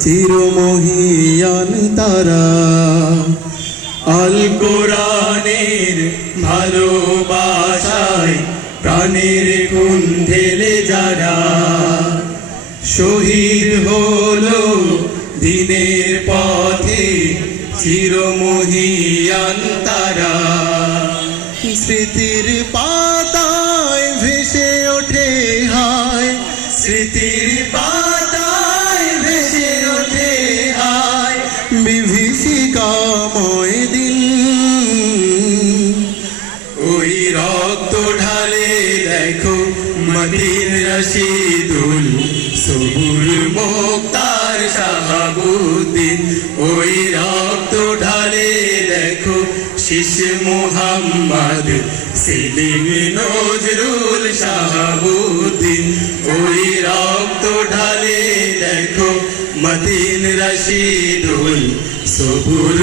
চিরমহিয়ান তারা আল কোরআনের ভালোবাসায় প্রাণের খুন ঢেলে যারা শহীদ হলো দিনের পথে চিরমহিয়ান তারা স্মৃতির পাতায় ভেসে ওঠে হায় স্মৃতির পাতায় ভেসে ওঠে হায় বিভীষিকাময় দিন ওই রক্ত ঢালে দেখো মদিন রশিদুল সবুর মুক্তার শাহাবুদ্দিন ওই রক্ত ঢালে দেখো শিশ মুহাম্মদ সেলিম নজরুল শাহাবুদ্দিন ওই রক্ত ঢালে দেখো মদিন রশিদুল সবুর